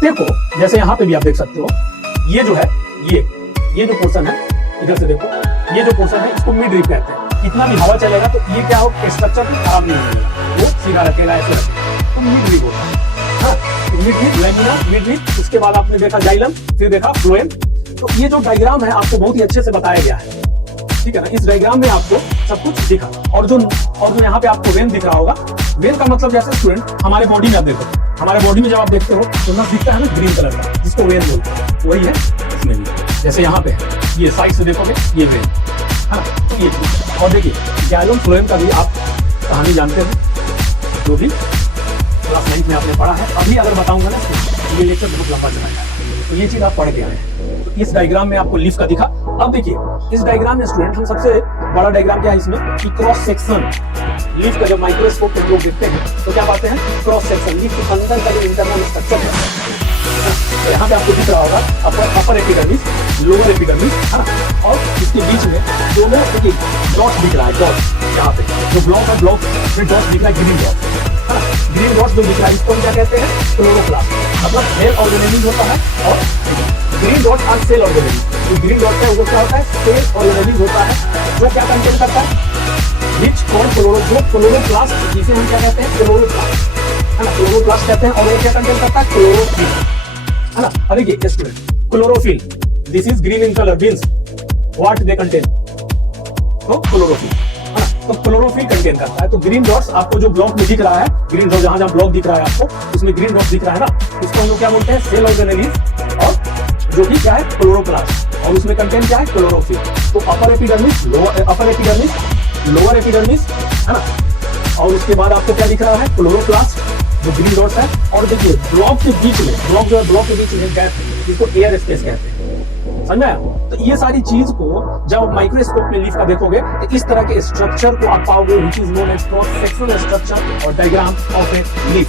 पत्ते को जैसे यहाँ पे भी आप देख सकते हो, ये जो है ये जो पोर्शन है, इधर से देखो, ये जो पोर्शन है इसको मिड रिब कहते हैं। कितना भी हवा चलेगा तो ये क्या हो, स्ट्रक्चर खराब नहीं होगा, वो सीधा रखेगा, ऐसे रखेगा, तो मिड रिब होता है। Mid rib, lamina, mid rib. उसके बाद आपने देखा जाइलम, फिर देखा फ्लोएम। तो ये जो डायग्राम है आपको बहुत ही अच्छे से बताया गया है, ठीक है ना। इस डायग्राम में आपको सब कुछ दिखा, और जो यहाँ पे आपको वेन दिख रहा होगा, वेन का मतलब जैसे स्टूडेंट हमारे बॉडी में आप देखो, हमारे बॉडी में जब आप देखते हो तो नस दिखता है ना ग्रीन कलर का, जिसको वेन बोलते हैं, वही है इसमें भी। जैसे यहाँ पे है, ये साइड से देखोगे ये वेन है, तो ये चीज। और देखिए जाइलम फ्लोएम का भी आप कहानी जानते हो, जो भी क्लास 9 में आपने पढ़ा है। अभी अगर बताऊंगा ना ये लेक्चर बहुत लंबा चला जाएगा, तो ये चीज आप पढ़ के आए हैं। तो इस डायग्राम में आपको लीफ का दिखा। अब देखिए इस डायग्राम में स्टूडेंट, हम सबसे बड़ा डायग्राम क्या है इसमें कि क्रॉस सेक्शन। लीफ का जब माइक्रोस्कोप पे लोग देखते हैं तो क्या पाते हैं, क्रॉस सेक्शन। लीफ के अंदर का जो इंटरनल स्ट्रक्चर है, तो यहाँ पे आपको दिख रहा होगा अपर एपिडर्मिस, लोअर एपिडर्मिस, है ना। और इसके बीच में दोनों डॉट दिख रहा है, डॉट यहाँ पे जो ब्लॉक है, ब्लॉक में डॉट दिख रहा है, ग्रीन डॉट, है ना। ग्रीन डॉट जो दिख रहा है इसको हम क्या कहते हैं, क्लोरोप्लास्ट, मतलब सेल ऑर्गेनेलिज होता है। और green dot are cell organelles, जो ग्रीन डॉट है वो क्या होता है, सेल ऑर्गेनेलिज होता है, जो क्या कंटेन करता है, रिच कॉन क्लोरोप्लास्ट, जिसे हम क्या कहते हैं, क्लोरोप्लास्ट, है ना, क्लोरोप्लास्ट कहते हैं। और वो क्या कंटेन करता है, क्लोरोफिल, है ना। अरे ये student, chlorophyll, this is green in colour, means what they contain, तो क्लोरोफिल, है ना। तो क्लोरोफिल कंटेन करता है। तो ग्रीन डॉट्स आपको जो ब्लॉक में दिख रहा है, ग्रीन डॉट जहां ब्लॉक दिख रहा है आपको, उसमें ग्रीन डॉट दिख रहा है ना, उसको हम लोग क्या बोलते हैं, सेल ऑर्गेनेलिज, और जो कि क्या है, क्लोरोप्लास्ट, और उसमें कंटेन क्या है, क्लोरोफिल। तो अपर एपिडर्मिस, लोअर एपिडर्मिस, है ना। और उसके बाद आपको क्या दिख रहा है, क्लोरोप्लास्ट, जो ग्रीन डॉट्स है। और देखिए ब्लॉक के बीच में, ब्लॉक जो है, ब्लॉक के बीच में गैप है, जिसको एयर स्पेस कहते हैं, समझ में आया। तो ये सारी चीज को जब माइक्रोस्कोप में लीफ का देखोगे तो इस तरह के स्ट्रक्चर को आप पाओगे, which is known as cross sectional structure और डायग्राम ऑफ ए लीफ।